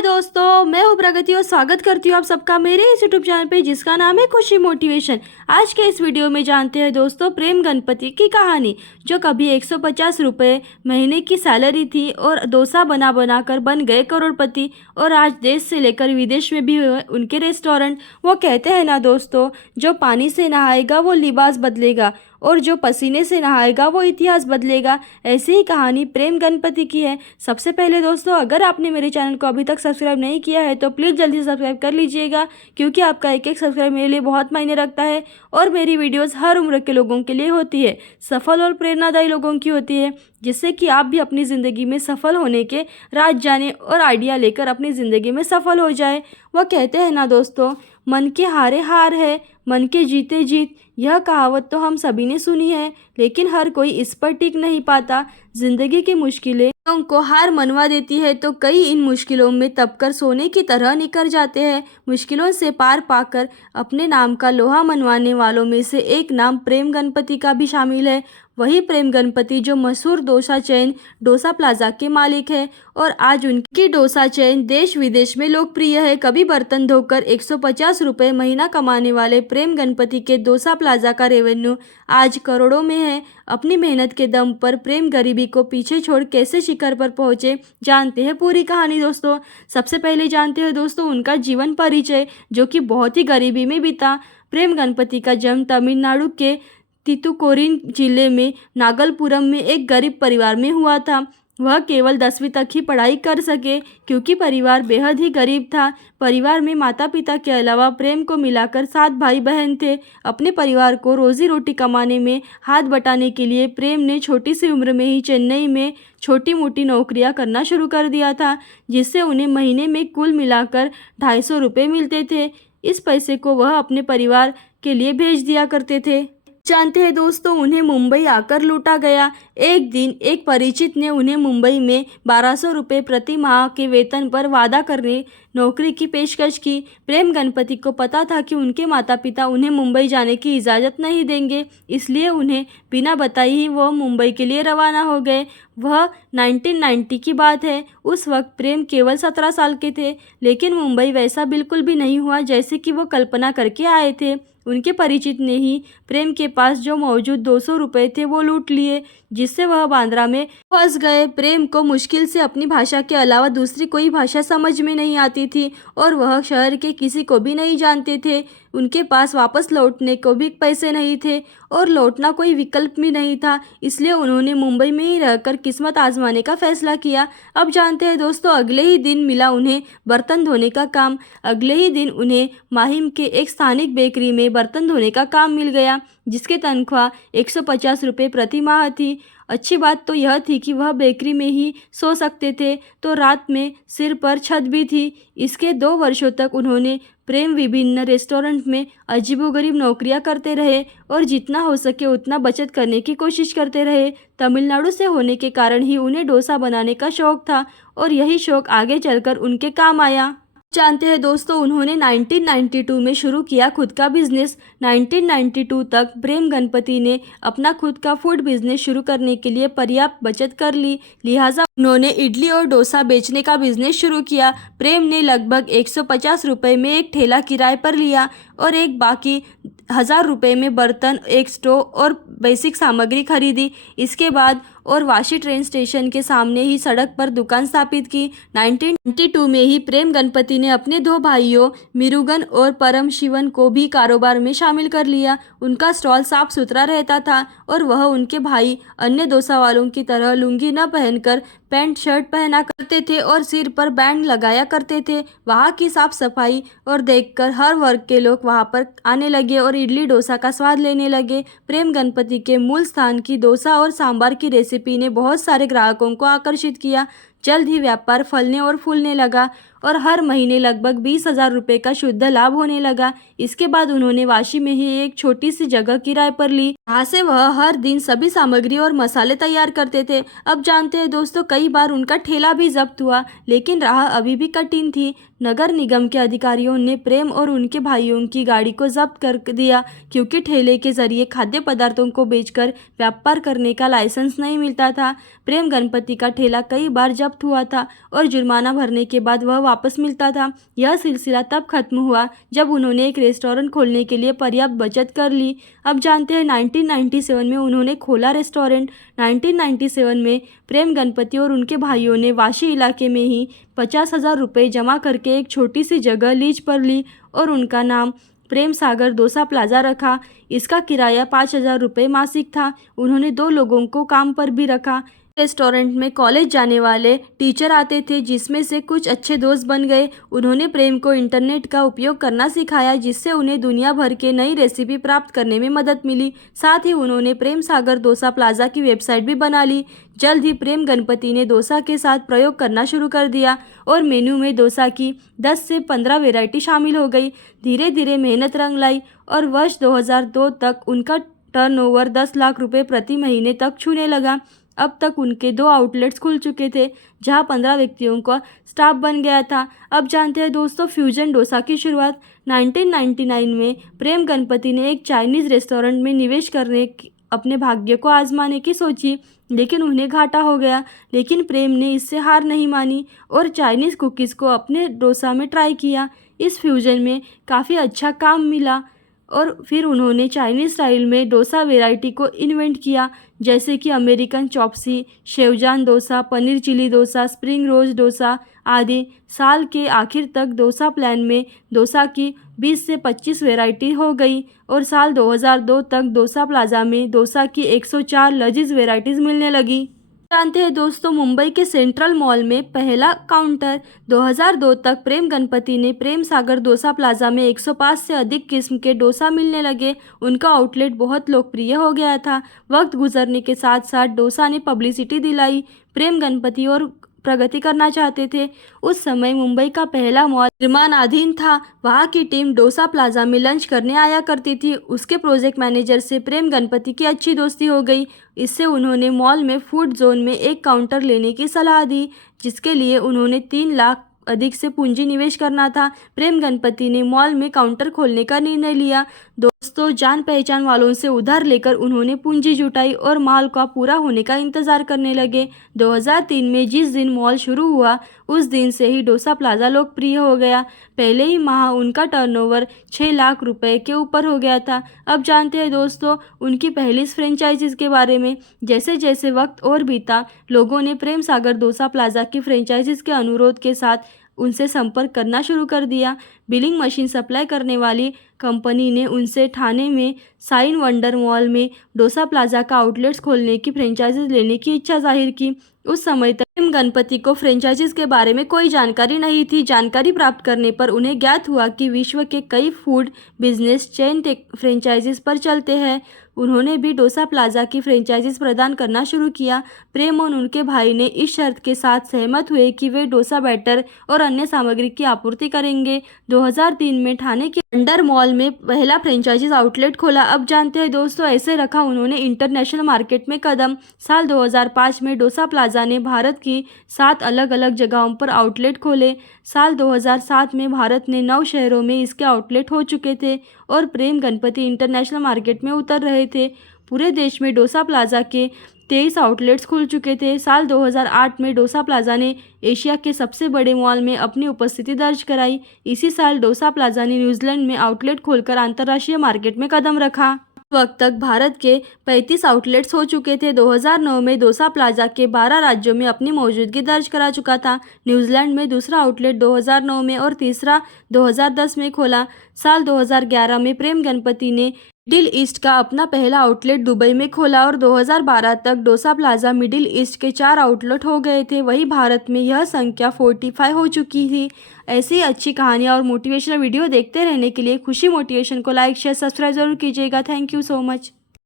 हाय दोस्तों, मैं हूँ प्रगति और स्वागत करती हूँ आप सबका मेरे इस यूट्यूब चैनल पे जिसका नाम है खुशी मोटिवेशन। आज के इस वीडियो में जानते हैं दोस्तों प्रेम गणपति की कहानी, जो कभी 150 रुपये महीने की सैलरी थी और डोसा बना बना कर बन गए करोड़पति और आज देश से लेकर विदेश में भी हुए उनके रेस्टोरेंट। वो कहते हैं ना दोस्तों, जो पानी से नहाएगा वो लिबास बदलेगा और जो पसीने से नहाएगा वो इतिहास बदलेगा। ऐसी ही कहानी प्रेम गणपति की है। सबसे पहले दोस्तों, अगर आपने मेरे चैनल को अभी तक सब्सक्राइब नहीं किया है तो प्लीज़ जल्दी से सब्सक्राइब कर लीजिएगा, क्योंकि आपका एक एक सब्सक्राइब मेरे लिए बहुत मायने रखता है और मेरी वीडियोस हर उम्र के लोगों के लिए होती है, सफल और प्रेरणादायी लोगों की होती है, जिससे कि आप भी अपनी ज़िंदगी में सफल होने के राज जाने और आइडिया लेकर अपनी ज़िंदगी में सफल हो जाए। वह कहते हैं ना दोस्तों, मन के हारे हार है, मन के जीते जीत। यह कहावत तो हम सभी ने सुनी है, लेकिन हर कोई इस पर टिक नहीं पाता। जिंदगी की मुश्किलें उनको हार मनवा देती है तो कई इन मुश्किलों में तपकर सोने की तरह निकल जाते हैं। मुश्किलों से पार पाकर अपने नाम का लोहा मनवाने वालों में से एक नाम प्रेम गणपति का भी शामिल है। वही प्रेम गणपति जो मशहूर डोसा चेन डोसा प्लाजा के मालिक है और आज उनकी डोसा चेन देश विदेश में लोकप्रिय है। कभी बर्तन धोकर 150 रुपये महीना कमाने वाले प्रेम गणपति के डोसा प्लाजा का रेवेन्यू आज करोड़ों में है। अपनी मेहनत के दम पर प्रेम गरीबी को पीछे छोड़ कैसे शिखर पर पहुंचे, जानते हैं पूरी कहानी दोस्तों। सबसे पहले जानते हैं दोस्तों उनका जीवन परिचय, जो कि बहुत ही गरीबी में बीता। प्रेम गणपति का जन्म तमिलनाडु के तितुकोरिन जिले में नागलपुरम में एक गरीब परिवार में हुआ था। वह केवल 10वीं तक ही पढ़ाई कर सके क्योंकि परिवार बेहद ही गरीब था। परिवार में माता पिता के अलावा प्रेम को मिलाकर 7 भाई बहन थे। अपने परिवार को रोजी रोटी कमाने में हाथ बटाने के लिए प्रेम ने छोटी सी उम्र में ही चेन्नई में छोटी मोटी नौकरियां करना शुरू कर दिया था, जिससे उन्हें महीने में कुल मिलाकर 250 रुपये मिलते थे। इस पैसे को वह अपने परिवार के लिए भेज दिया करते थे। जानते हैं दोस्तों, उन्हें मुंबई आकर लूटा गया। एक दिन एक परिचित ने उन्हें मुंबई में 1200 रुपये प्रति माह के वेतन पर वादा करने नौकरी की पेशकश की। प्रेम गणपति को पता था कि उनके माता पिता उन्हें मुंबई जाने की इजाज़त नहीं देंगे, इसलिए उन्हें बिना बताए ही वह मुंबई के लिए रवाना हो गए। वह 1990 की बात है। उस वक्त प्रेम केवल 17 साल के थे, लेकिन मुंबई वैसा बिल्कुल भी नहीं हुआ जैसे कि वो कल्पना करके आए थे। उनके परिचित ने ही प्रेम के पास जो मौजूद 200 रुपये थे वो लूट लिए, जिससे वह बांद्रा में फंस गए। प्रेम को मुश्किल से अपनी भाषा के अलावा दूसरी कोई भाषा समझ में नहीं आती थी और वह शहर के किसी को भी नहीं जानते थे। उनके पास वापस लौटने को भी पैसे नहीं थे और लौटना कोई विकल्प भी नहीं था, इसलिए उन्होंने मुंबई में ही रहकर किस्मत आजमाने का फैसला किया। अब जानते हैं दोस्तों, अगले ही दिन मिला उन्हें बर्तन धोने का काम। अगले ही दिन उन्हें माहिम के एक स्थानिक बेकरी में बर्तन धोने का काम मिल गया, जिसकी तनख्वाह 150 रुपये प्रति माह थी। अच्छी बात तो यह थी कि वह बेकरी में ही सो सकते थे, तो रात में सिर पर छत भी थी। इसके 2 वर्षों तक उन्होंने प्रेम विभिन्न रेस्टोरेंट में अजीबोगरीब नौकरियां करते रहे और जितना हो सके उतना बचत करने की कोशिश करते रहे। तमिलनाडु से होने के कारण ही उन्हें डोसा बनाने का शौक था और यही शौक आगे चलकर उनके काम आया। जानते हैं दोस्तों, उन्होंने 1992 में शुरू किया खुद का बिजनेस। 1992 तक प्रेम गणपति ने अपना खुद का फूड बिजनेस शुरू करने के लिए पर्याप्त बचत कर ली, लिहाजा उन्होंने इडली और डोसा बेचने का बिजनेस शुरू किया। प्रेम ने लगभग 150 रुपये में एक ठेला किराए पर लिया और एक बाकी 1000 रुपये में बर्तन, एक स्टोव और बेसिक सामग्री खरीदी। इसके बाद और वाशी ट्रेन स्टेशन के सामने ही सड़क पर दुकान स्थापित की। 1992 में ही प्रेम गणपति ने अपने 2 भाइयों मिरुगन और परम शिवन को भी कारोबार में शामिल कर लिया। उनका स्टॉल साफ सुथरा रहता था और वह उनके भाई अन्य डोसा वालों की तरह लुंगी न पहनकर पैंट शर्ट पहना करते थे और सिर पर बैंड लगाया करते थे। वहाँ की साफ सफाई और देखकर हर वर्ग के लोग वहाँ पर आने लगे और इडली डोसा का स्वाद लेने लगे। प्रेम गणपति के मूल स्थान की डोसा और सांभर की रेसिपी ने बहुत सारे ग्राहकों को आकर्षित किया। जल्द ही व्यापार फलने और फूलने लगा और हर महीने लगभग 20,000 रुपये का शुद्ध लाभ होने लगा। इसके बाद उन्होंने वाशी में ही एक छोटी सी जगह किराए पर ली, जहाँ से वह हर दिन सभी सामग्री और मसाले तैयार करते थे। अब जानते हैं दोस्तों, कई बार उनका ठेला भी जब्त हुआ, लेकिन राह अभी भी कठिन थी। नगर निगम के अधिकारियों ने प्रेम और उनके भाइयों की गाड़ी को जब्त कर दिया, क्योंकि ठेले के जरिए खाद्य पदार्थों को बेचकर व्यापार करने का लाइसेंस नहीं मिलता था। प्रेम गणपति का ठेला कई बार जब्त हुआ था और जुर्माना भरने के बाद वह वापस मिलता था। यह सिलसिला तब खत्म हुआ जब उन्होंने एक रेस्टोरेंट खोलने के लिए पर्याप्त बचत कर ली। अब जानते हैं 1997 में उन्होंने खोला रेस्टोरेंट। 1997 में प्रेम गणपति और उनके भाइयों ने वाशी इलाके में ही 50,000 रुपये जमा करके एक छोटी सी जगह लीज पर ली और उनका नाम प्रेम सागर डोसा प्लाजा रखा। इसका किराया 5,000 रुपये मासिक था। उन्होंने 2 लोगों को काम पर भी रखा। रेस्टोरेंट में कॉलेज जाने वाले टीचर आते थे, जिसमें से कुछ अच्छे दोस्त बन गए। उन्होंने प्रेम को इंटरनेट का उपयोग करना सिखाया, जिससे उन्हें दुनिया भर के नई रेसिपी प्राप्त करने में मदद मिली। साथ ही उन्होंने प्रेम सागर डोसा प्लाजा की वेबसाइट भी बना ली। जल्द ही प्रेम गणपति ने डोसा के साथ प्रयोग करना शुरू कर दिया और मेन्यू में डोसा की 10 से 15 वैरायटी शामिल हो गई। धीरे धीरे मेहनत रंग लाई और वर्ष 2002 तक उनका टर्नओवर 10 लाख रुपए प्रति महीने तक छूने लगा। अब तक उनके 2 आउटलेट्स खुल चुके थे, जहां 15 व्यक्तियों का स्टाफ बन गया था। अब जानते हैं दोस्तों फ्यूजन डोसा की शुरुआत। 1999 में प्रेम गणपति ने एक चाइनीज़ रेस्टोरेंट में निवेश करने अपने भाग्य को आजमाने की सोची, लेकिन उन्हें घाटा हो गया। लेकिन प्रेम ने इससे हार नहीं मानी और चाइनीज़ कुकीज़ को अपने डोसा में ट्राई किया। इस फ्यूजन में काफ़ी अच्छा काम मिला और फिर उन्होंने चाइनीज़ स्टाइल में डोसा वैरायटी को इन्वेंट किया, जैसे कि American chopsuey, schezwan dosa, paneer chilli dosa, spring rose dosa आदि। साल के आखिर तक डोसा प्लान में डोसा की 20 से 25 वैरायटी हो गई और साल 2002 तक डोसा प्लाजा में डोसा की 104 लजीज वैरायटीज़ मिलने लगी। जानते हैं दोस्तों मुंबई के सेंट्रल मॉल में पहला काउंटर। 2002 तक प्रेम गणपति ने प्रेम सागर डोसा प्लाजा में 105 से अधिक किस्म के डोसा मिलने लगे। उनका आउटलेट बहुत लोकप्रिय हो गया था। वक्त गुजरने के साथ साथ डोसा ने पब्लिसिटी दिलाई। प्रेम गणपति और प्रगति करना चाहते थे। उस समय मुंबई का पहला मॉल निर्माणाधीन था। वहाँ की टीम डोसा प्लाजा में लंच करने आया करती थी। उसके प्रोजेक्ट मैनेजर से प्रेम गणपति की अच्छी दोस्ती हो गई। इससे उन्होंने मॉल में फूड जोन में एक काउंटर लेने की सलाह दी, जिसके लिए उन्होंने 3 लाख अधिक से पूंजी निवेश करना था। प्रेम गणपति ने मॉल में काउंटर खोलने का निर्णय लिया। दोस्तों जान पहचान वालों से उधार लेकर उन्होंने पूंजी जुटाई और माल का पूरा होने का इंतजार करने लगे। 2003 में जिस दिन मॉल शुरू हुआ उस दिन से ही डोसा प्लाजा लोकप्रिय हो गया। पहले ही माह उनका टर्नओवर 6 लाख रुपए के ऊपर हो गया था। अब जानते हैं दोस्तों उनकी पहली फ्रेंचाइजीज के बारे में। जैसे जैसे वक्त और बीता, लोगों ने प्रेम सागर डोसा प्लाजा की फ्रेंचाइजीज के अनुरोध के साथ उनसे संपर्क करना शुरू कर दिया। बिलिंग मशीन सप्लाई करने वाली कंपनी ने उनसे ठाणे में साइन वंडर मॉल में डोसा प्लाजा का आउटलेट्स खोलने की फ्रेंचाइजीज लेने की इच्छा जाहिर की। उस समय तक प्रेम गणपति को फ्रेंचाइजीज के बारे में कोई जानकारी नहीं थी। जानकारी प्राप्त करने पर उन्हें ज्ञात हुआ कि विश्व के कई फूड बिजनेस चेन फ्रेंचाइजीज पर चलते हैं। उन्होंने भी डोसा प्लाजा की फ्रेंचाइजीज प्रदान करना शुरू किया। प्रेम और उनके भाई ने इस शर्त के साथ सहमत हुए कि वे डोसा बैटर और अन्य सामग्री की आपूर्ति करेंगे। 2003 में ठाणे के अंडर मॉल में पहला फ्रेंचाइजीज आउटलेट खोला। अब जानते हैं दोस्तों ऐसे रखा उन्होंने इंटरनेशनल मार्केट में कदम। साल 2005 में डोसा प्लाजा ने भारत की 7 अलग अलग जगहों पर आउटलेट खोले। साल 2007 में भारत में 9 शहरों में इसके आउटलेट हो चुके थे और प्रेम गणपति इंटरनेशनल मार्केट में उतर रहे थे। पूरे देश में डोसा प्लाजा के 23 आउटलेट्स खुल चुके थे। साल 2008 में डोसा प्लाजा ने एशिया के सबसे बड़े मॉल में अपनी उपस्थिति दर्ज कराई। इसी साल डोसा प्लाजा ने न्यूजीलैंड में आउटलेट खोलकर अंतर्राष्ट्रीय मार्केट में कदम रखा। वक्त तक भारत के 35 आउटलेट्स हो चुके थे। 2009 में डोसा प्लाजा के 12 राज्यों में अपनी मौजूदगी दर्ज करा चुका था। न्यूजीलैंड में दूसरा आउटलेट 2009 में और तीसरा 2010 में खोला। साल 2011 में प्रेम गणपति ने मिडिल ईस्ट का अपना पहला आउटलेट दुबई में खोला और 2012 तक डोसा प्लाजा मिडिल ईस्ट के 4 आउटलेट हो गए थे। वहीं भारत में यह संख्या 45 हो चुकी थी। ऐसी ही अच्छी कहानियाँ और मोटिवेशनल वीडियो देखते रहने के लिए खुशी मोटिवेशन को लाइक शेयर सब्सक्राइब जरूर कीजिएगा। Thank you so much.